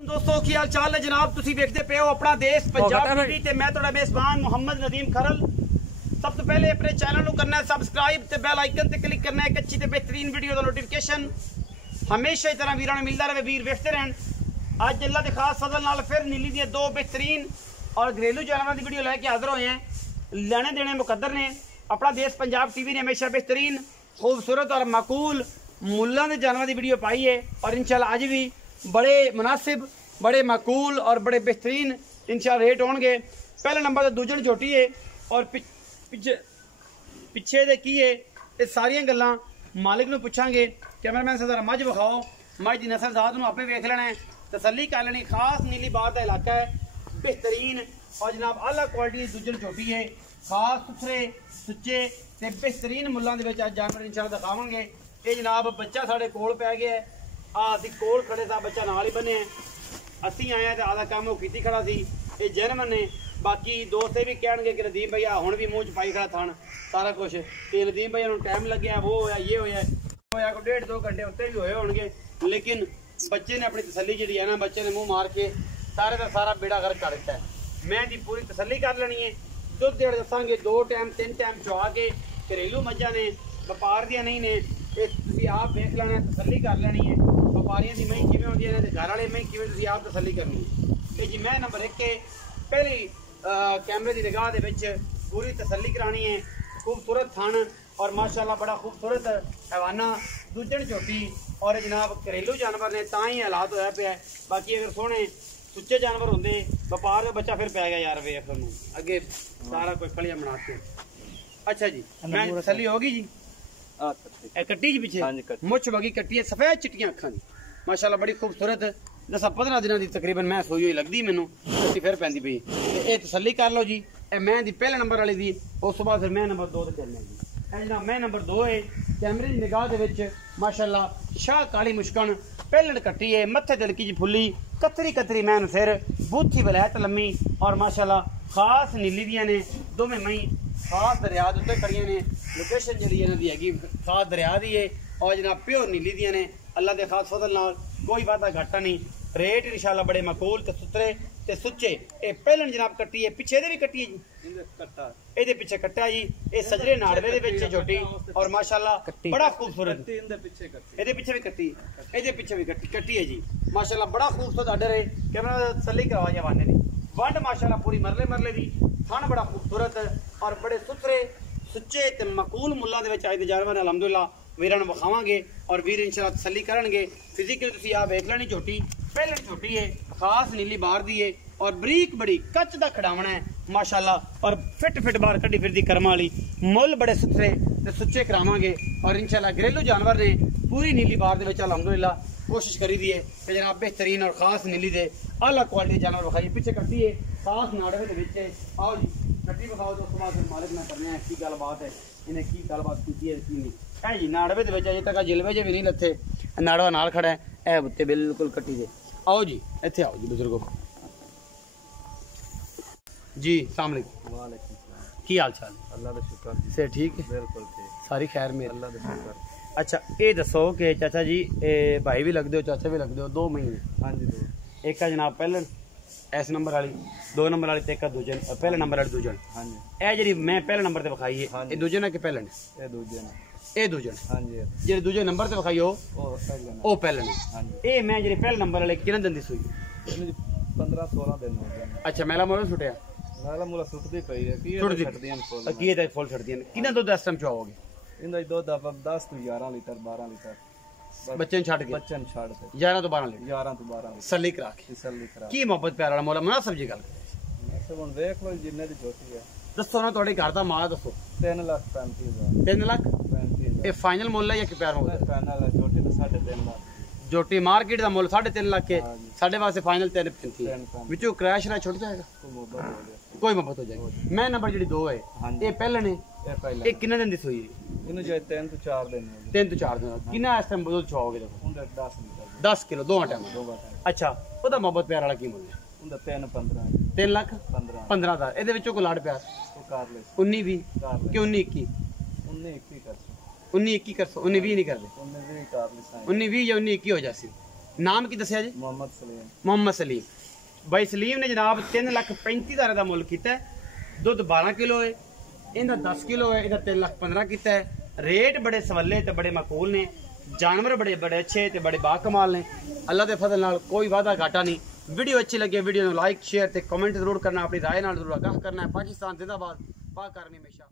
दोस्तों की हाल चाल है जनाब, तुसी देखते पे हो अपना देश पंजाब टीवी ते मैं तुहाडा मेजबान मोहम्मद नदीम खरल। सब तो पहले अपने चैनल को करना है सबसक्राइब ते बेल आइकन ते क्लिक करना है एक अच्छी ते बेहतरीन वीडियो का नोटिफिकेशन हमेशा इस तरह वीरां ने मिलता रहे, वीर वेखते रहन। अज अल्लाह के खास फजल नाल फिर नीली दी दो बेहतरीन और घरेलू जानवरों की वीडियो लैके हाजिर होए हैं। लेने देने मुकद्दर ने। अपना देश पंजाब टीवी ने हमेशा बेहतरीन खूबसूरत और माकूल मुल्लां दे जानवरों की वीडियो पाई है और इंशाल्लाह अज भी बड़े मुनासिब, बड़े माकूल और बड़े बेहतरीन इंशाल्लाह रेट होंगे। पहले नंबर तो दूजन छोटी है और पिछे दे की है। ये सारिया गल्लां मालिक नूं पुछांगे। कैमरामैन से जरा मझ विखाओ, मझ की नस्ल जात नूं आपे वेख लेना है, तसल्ली कर लेनी। खास नीली बार का इलाका है, बेहतरीन और जनाब आला क्वालिटी दूजन छोटी है। खास सुथरे सुच्चे ते बेहतरीन मुल्लां दे विच अज जानवर इंशाल्लाह दिखावांगे। ये जनाब बच्चा साढ़े कोल पै गया है, असी कोल खड़े था, बच्चा नाल ही बने असी आए तो आधा काम वो की खड़ा सी। ये जन्म ने बाकी दोस्त भी कह कि नदीम भैया हुण भी मूँह च पाई खड़ा थन सारा कुछ, तो नदीम भैया टाइम लगे वो होया ये होया को 1.5-2 घंटे उत्ते भी होए होंगे, लेकिन बच्चे ने अपनी तसल्ली जी है ना, बच्चे ने मुँह मार के सारे का सारा बेड़ा गर्क कर दिता है। मैं दी पूरी तसल्ली कर लेनी है। दुध देड़ दसांगे 2 टाइम 3 टाइम चुआ के। घरेलू मझां ने, व्यापार दियां नहीं ने, ये आप देख लेना, तसल्ली कर लेनी है। व्यापारियों की मई किवें होंदी है, घर वाले मई किवें, तुसीं आप तसल्ली करनी है। जी मैं नंबर 1 के पहली कैमरे की निगाह दे विच पूरी तसल्ली करानी है। खूबसूरत थन और माशाल्लाह बड़ा खूबसूरत हैवाना दूजन झोटी और जनाब घरेलू जानवर ने, तां ही हालात होया पे है। बाकी अगर सोहने सुच्चे जानवर होंदे व्यापार का बच्चा फिर पै गया यार वेख अगे सारा कोई फलिया बनाते। अच्छा जी मैं तसल्ली होगी जी। कट्टी जी पीछे मुछ वगी कट्टी है, सफेद चिट्टियां अखां दी माशाल्लाह बड़ी खूबसूरत। 10-15 दिनों की तकरीबन मैं सोई हुई लगती मैनू, कट्टी फिर पैंदी पई। ये तसल्ली कर लो जी। मैं दी पहले नंबर वाली दी, उस तो बाद फिर मैं नंबर 2 ते चलना जी। जनाब मैं नंबर 2 है। कैमरे की निगाह दे विच माशाल्लाह शाह काली मुश्कन पहलण कट्टी है, मत्थे तिलकी जी फुल्ली, कतरी कतरी मैन सिर, बूथी वलैत लम्मी और माशाल्लाह खास नीली दियां ने दोवें मई। खास दरिया उत्ते खड़ियां ने, लोकेशन जी इन्हों की हैगी खास दरिया की है और जनाब प्योर नीली दियां ने। अल्लाह के खास फजल नाल कोई वादा घाटा नहीं। रेट इंशाल्लाह बड़े मकूल ते सुथरे ते सुच्चे। ये पहलन जनाब कट्टी है, पिछे भी कट्टी है जी, ये पिछे कट्टा जी। ये सजरे नाड़वे दे विच छोटी और माशाल्लाह बड़ा खूबसूरत। ये पिछे भी कट्टी, ये पिछे भी कट्टी है जी। माशाल्लाह बड़ा खूबसूरत आर्डर है। कैमरा तसल्ली करवा जवाने दी वंड माशाल्लाह पूरी मरले मरले दी थन बड़ा खूबसूरत और बड़े सुथरे सुच्चे ते मकूल मुल्लां दे विच अज दे जानवर अलहमदुलिल्लाह वीरां नूं विखावांगे और वीर इंशाल्लाह तसल्ली करनगे। फिजिकल तुसीं आ वेख लेनी झोटी पहले छोटी है, खास नीली बार दी है और बरीक बड़ी कच दा खड़ावना है माशाल्लाह और फिट बार कड्डी फिरदी कर्म वाली। मुल बड़े सुथरे ते सुच्चे करावांगे और इंशाल्लाह घरेलू जानवर ने पूरी नीली बार दे विच अलहमदुलिल्लाह कोशिश करी दी है कि जनाब बेहतरीन और खास नीली दे आला क्वालिटी जानवर विखाइए। पिछे कट्टी है खास नाड़वे दे विच है। आओ जी कट्टी विखाओ तो उसके बाद मालिक ना करने की गलबात है, इन्हें की गलबात की है की नहीं है जी। नाड़वे दे विच अजे तक जिलवे जे भी नहीं लथे, नाड़वा नाल खड़ा है, ए उत्ते बिल्कुल कट्टी दे। आओ जी इत्थे आओ जी बुजुर्गो जी। अस्सलाम वालेकुम, की हाल चाल? अल्लाह दा शुक्र जी, से ठीक है, बिल्कुल ठीक, सारी खैर मेरे अल्लाह दा शुक्र। अच्छा ये दसो कि चाचा जी भाई भी लगते हो, चाचा भी लगते हो, 2 महीने? हाँ जी 2। एक है जनाब पहले इस नंबर वाली, 2 नंबर वाली ते एक दूजन, पहले नंबर वाली दूजन। हाँ जी ए जी मैं पहले नंबर ते विखाई है, ये दूजन है कि पहले ने? ये दूजे ने। ये दूजन हाँ जी जे दूजे नंबर ते विखाई हो ओ पहले ने। हाँ जी ये मैं जे पहले नंबर वाले कितने दिन दी सुई? 15-16 दिन हो गए। अच्छा मेला मोड़ा छुटिया नाला मूला सुटदी पई है की छुट दी छड्दियां फुल की ते फुल छड्दियां कितना दूध इस टाइम चुआओगे? इंदा दुध आप 10 तो 11 लीटर 12 लीटर बच्चे ने छड़ के बच्चन छड़ के 11 तो 12 लीटर 11 तो 12 लीटर सली करा के तसल्ली करा की मोहब्बत प्यार वाला मोला मुनासिब जी गल सब हुन देख लो जिन्ने दी छोटी है। दसो ना थोड़े घर दा माल दसो। 3,35,000 3 लाख 35,000 ये फाइनल मुੱਲ है या कि प्यार मुੱਲ? फाइनल है छोटी तो 3.5 लाख। जोटी मार्केट का मुੱਲ 3.5 लाख के हाँ जी। साढ़े वास्ते फाइनल 3.35 3.35 विचों क्रैश ना छुट जाएगा, को मोहब्बत हो गया कोई मोहब्बत हो जाएगी। मैं नंबर जी 2 है हाँ जी ये पहले ने, ये पहले ये कितने दिन दी सुई? इन्हों जो 3 तो 4 दिन हो गए। 3 तो 4 दिन कितना इस टाइम दूध चुआओगे? देखो उनका 10 लीटर 10 किलो 2 टाइम। 2 बार अच्छा ਉਹਦਾ मोहब्बत प्यार वाला की मुੱਲ है? उनका 3-15 3 लाख 15 15 ਦਾ ਇਹਦੇ ਵਿੱਚੋਂ ਕੋ ਲਾੜ ਪਿਆਰ तो कार ले 19 20 कार ले ਕਿ 19 21? 19 21 कर 19 21 कर 19 20 नहीं करते? 19 20 कार ले साइन 19 20 या 19 21 हो जासी। नाम की दसिया जी? मोहम्मद सलीम। मोहम्मद सलीम। भाई सलीम ने जनाब 3,35,000 का मुल किया है। दुध 12 किलो है, इनका 10 किलो है, इधर 3,15,000 किया है। रेट बड़े सवले तो बड़े मकूल ने, जानवर बड़े बड़े अच्छे ते बड़े बाकमाल ने। अल्लाह के फजल नाल कोई वादा घाटा नहीं। वीडियो अच्छी लगे वीडियो को लाइक शेयर ते कमेंट जरूर करना, अपनी राय नाल जरूर आगाह करना है। पाकिस्तान जिंदाबाद, पाक आर्मी हमेशा।